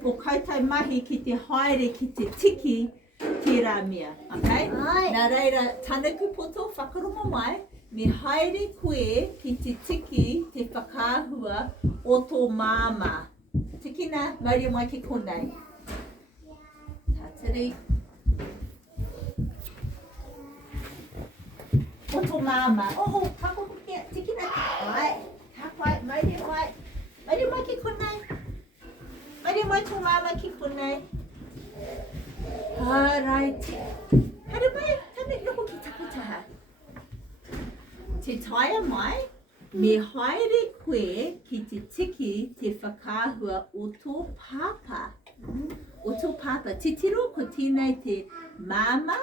ko kaitai mahi ki te haere ki te tiki tērā mea. Okay? Nā reira, tānaku poto whakarongo mai, me haere koe ki te tiki te whakaahua o tō māma. Tiki nā, mauri mai ki konei. Tātiri. O tō māma. Oh, kako kia, tiki nā. Ai, kapai, mauri mai. Mauri mai ki konei. Mauri mai tō māma ki konei. Alrighty. Haere mai, tāna roko ki takutaha. Te taia mai, me haere koe ki te tiki te whakaahua o tō pāpā. O tō pāpā. Te tiro ko tēnei te māma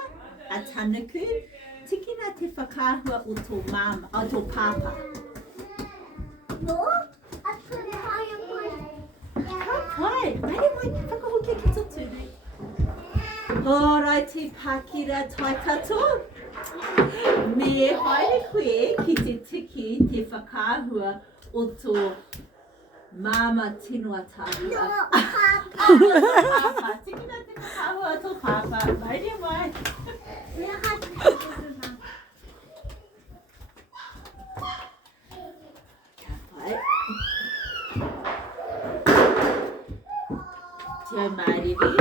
a tānaku. Tiki nā te whakaahua o tō māma, o tō pāpā. No, I put it higher for Ka pai, maere mai whakahokia ki totu. Alrighty, Pākira Taikato. Me haere koe ki te tiki te whakaahua o tō māma tinua tāhua. Pāpā, tiki nā te whakaahua o tō pāpā. Maere mai. Ka pai. Te maariri.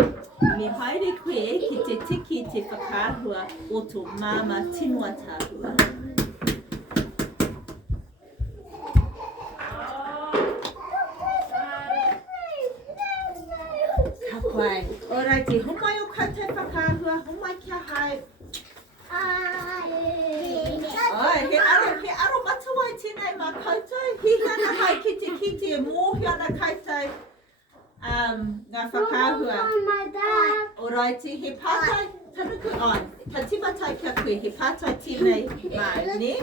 Me haere koe ki te tiki te whakaahua o tō māma tinua tāhua. Ka pai. Alrighty, homai o koutou whakaahua, homai kia hai. Ai, he aro matawai tēnei mā koutou. He hana hai ki te kite e mōhiana koutou. Ngā whakaahua. Alrighty, he pātai, tanuku on. Ka timatai kia koe, he pātai tēnei mai, ne?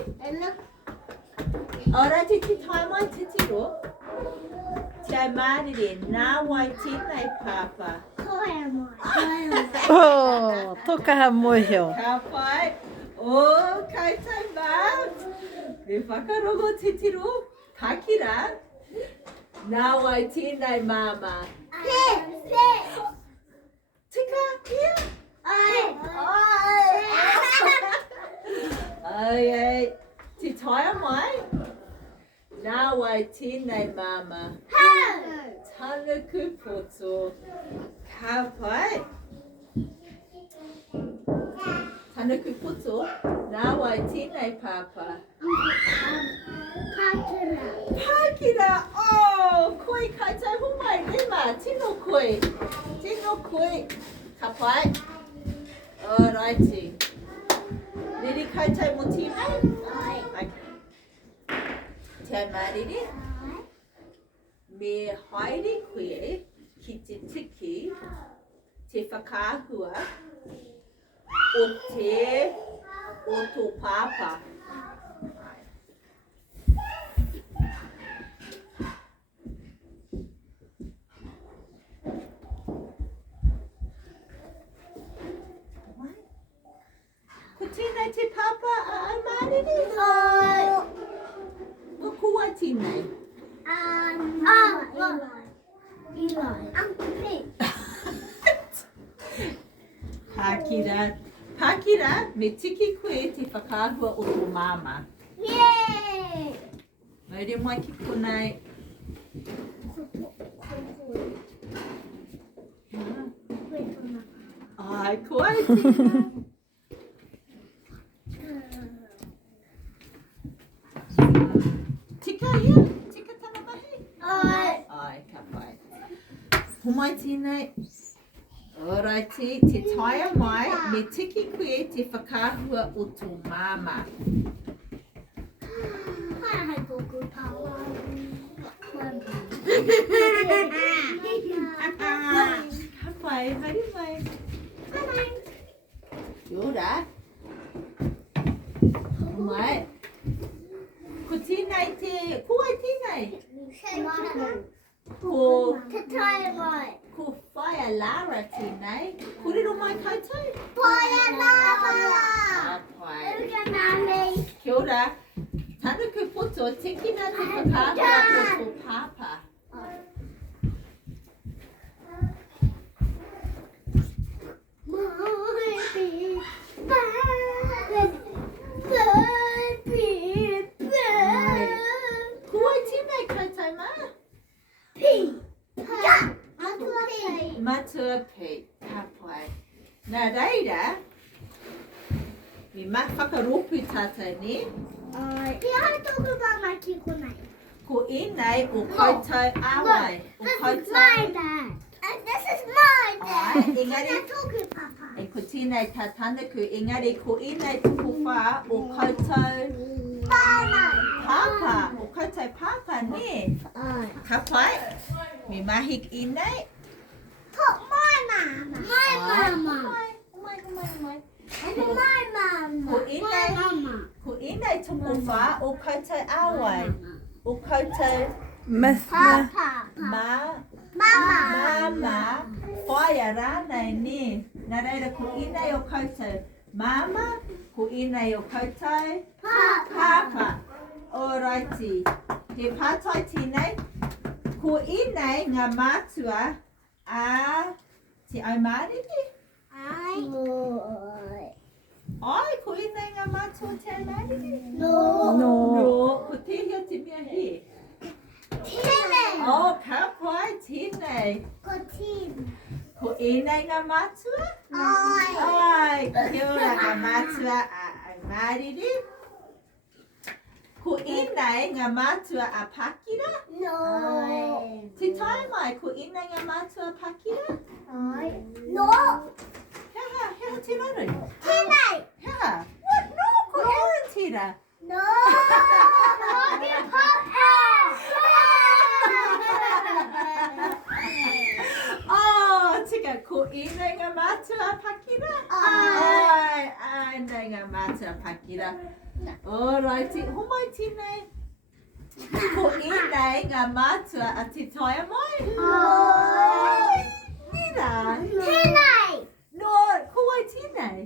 Alrighty, te tai mai te tiro. Te ai mārire, nā wai tēnei pāpā. Oh, tokaha mōhio. Ka pai. Oh, koutou mā. Me whakarongo te tiro. Pākira. Nā wai tēnei māma. Tika, kia. Ai, te taia mai. Nā wai tēnei māma. Tānaku poto. Ka pai. Tānaku poto. Nā wai tēnei pāpā. Pākira. Oh, koe kaitai humai rima. Tino koe. Tino koe. Ka pai. Alrighty. Neri kaitai mo tēnei? Okay. Te mariri. Me haere koe ki te tiki te whakaahua o tō pāpā. Ko tēnei te pāpā a mariri? Ko kua tēnei? Pākira, me tiki koe te whakaahua o tō māma. Maere mai ki konei. Ai, koe tina. Tika ia, tika tana mahi. Ai, ka pai. Homai tēnei. Alrighty, te taia mai, me tiki koe te whakaahua o tō māma. Ka pai, haere mai. Kia ora. Homai. Ko tēnei te, ko ai tēnei? Ko whaia Lara tēnei. Kōrero mai koutou? Kia ora. Tānuku poto, tiki nā te whakaahua o tō pāpā. perfect. Ka pai. Nā reira, me whakaropu tata ni. Kia talk about my kikonai. Ko inei o koutou awai. O This is koutou. my dad. And this is my dad. Ai, engari, Kia talk papa. e ko tēnei tā tanaku, engari ko inei tuku whā o koutou Mama. pāpā. O koutou pāpā ni. Ka pai, me mahi inei. Talk my mama. My mama. Mai. And my mama. Ko inei, ko inei tuku whā o koutou awai. O koutou Papa. Mama, whaia rānei ni. Nā reira, ko inei o koutou mama, ko inei o koutou pāpā. Alrighty. He pātai tēnei. Ko inei ngā mātua a te aumāriri. Ai, ko inei ngā mātua te aumāriri. No. No. Ko tēhia te mea he. Tine. Oh, ka pai tēnei. Kotin. Ko inei ngā mātua. Ai. Ai, kia ora ngā mātua a aumāriri. Ko inei ngā mātua a Pākira. No. Te tae mai, ko inei ngā mātua a Pākira. No. Hea te raru. Tine. Hea. What? No, ko Aaron tira. No. Oh, tika, ko inei ngā mātua a Pākira. Ai, nei ngā mātua a Pākira. Alrighty, homai tēnei. Ko inei ngā mātua a te taia mai. Nira. Tine. No, ko ai tēnei.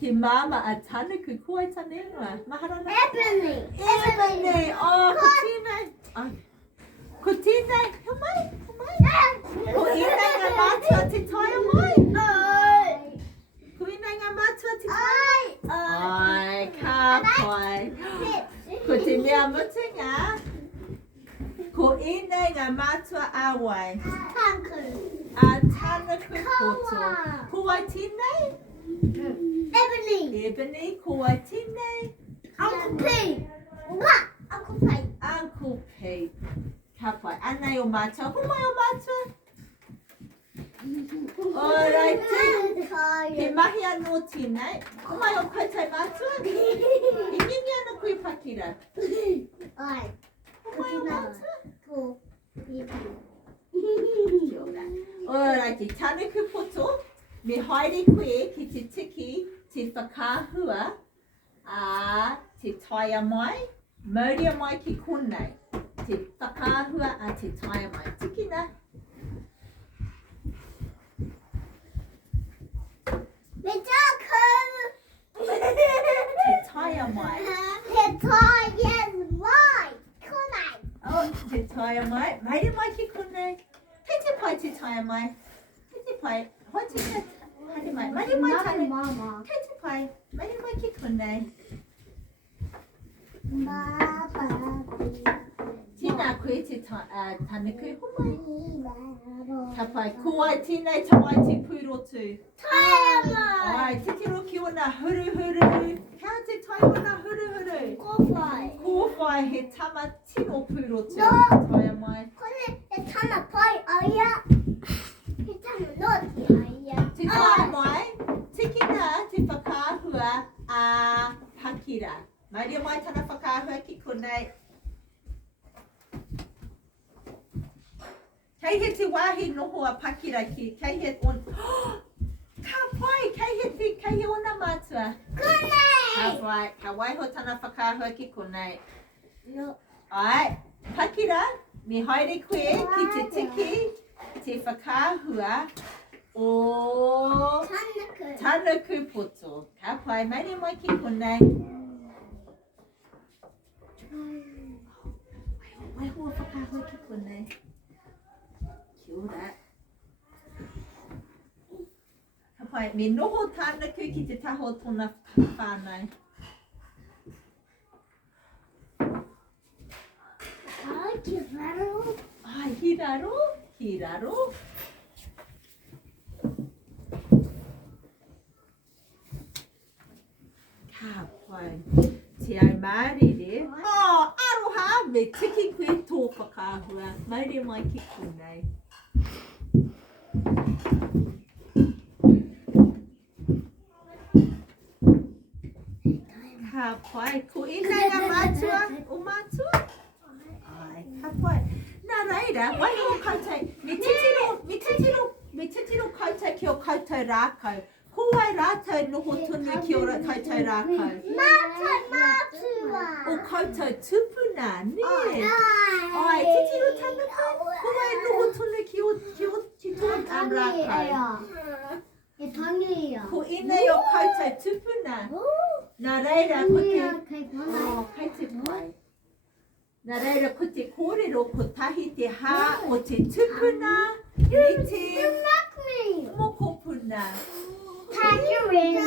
Te mama a tanaku, ko ai tana ingoa. Maharana. Ebony. Ebony. Oh, ko tēnei. Oh, ko tēnei. Homai. Ko inei ngā mātua te taia mai. Ko inei ngā mātua te taia mai. Ai, ka pai. Ko te mea mutunga. Ko inei ngā mātua awai. A tanaku poto. Ko ai tēnei? Ebony. Ebony, ko ai tēnei? Uncle P. Uncle P. Uncle Pete. Ka pai. Anei o mātua. Homai o mātua. Alrighty. He mahi anō tēnei. Homai o koutou mātua. I nini ana koe Pākira. Ai. Homai o mātua. Kia Kia ora. Alrighty, tanuku poto, me haere koe ki te tiki te whakāhua a te taia mai, mauria mai ki konei. Te whakāhua a te taia mai. Tiki na. Me taku. Te taia mai. He taia mai. Konai. Oh, te taia mai. Maire mai ki konei. Kei te pai te taia mai. Kei te pai. Hoi te taia. Haere mai. Maire mai tane. Mama. Kei te pai. Maire mai ki konei. Tēnā koe te tanuku homai. Ka pai. Ko ai tēnei tawai te pūrotu. Taia mai. Ai, titiro ki ona huruhuru. Ka te tai ona huruhuru. Kowhai. Kōwhai he tama tino pūrotu. No. Taia mai. Kone he tana pai aia. He tana noti aia. Te taia mai, tiki nā te whakāhua a Pākira. Maria mai tana whakāhua ki konei. Kei he te wāhi noho a Pākira ki, kei he on... Ka pai, kei he ona mātua. Ka Konei. pai, ka waiho tana whakāhua ki konei. No. Ai, Pākira, me haere koe ki te tiki, te whakāhua o Tanaku. tanuku poto. Ka pai, maire mai ki konei. Waiho a whakāhua ki konei. Kia ora. Ka pai, me noho tānaku ki te taho tōna whānau. Ai, ki raro. Ai, hi raro, Kiraro. Kapai. Te ai mārere. Oh, aroha me tiki koe tō whakahua. Maire mai ki kunei. Ka pai, ko ina ngā mātua o mātua? Ai, ka pai. Nā reira, wai o koutou, me titiro koutou ki o koutou rākau. Ko ai rātou noho tunu ki o koutou rākau. Mātua. O koutou tupuna, ne? Ai, titiro tana koe. Ko ai noho tunu ki tōna rākau. E tangi ia. Ko ina o koutou tupuna. Nā reira, ko te... Oh, kei te pai. Nā reira, ko te kōrero, ko tahi te hā o te tupuna, i te mokopuna. Tangerine.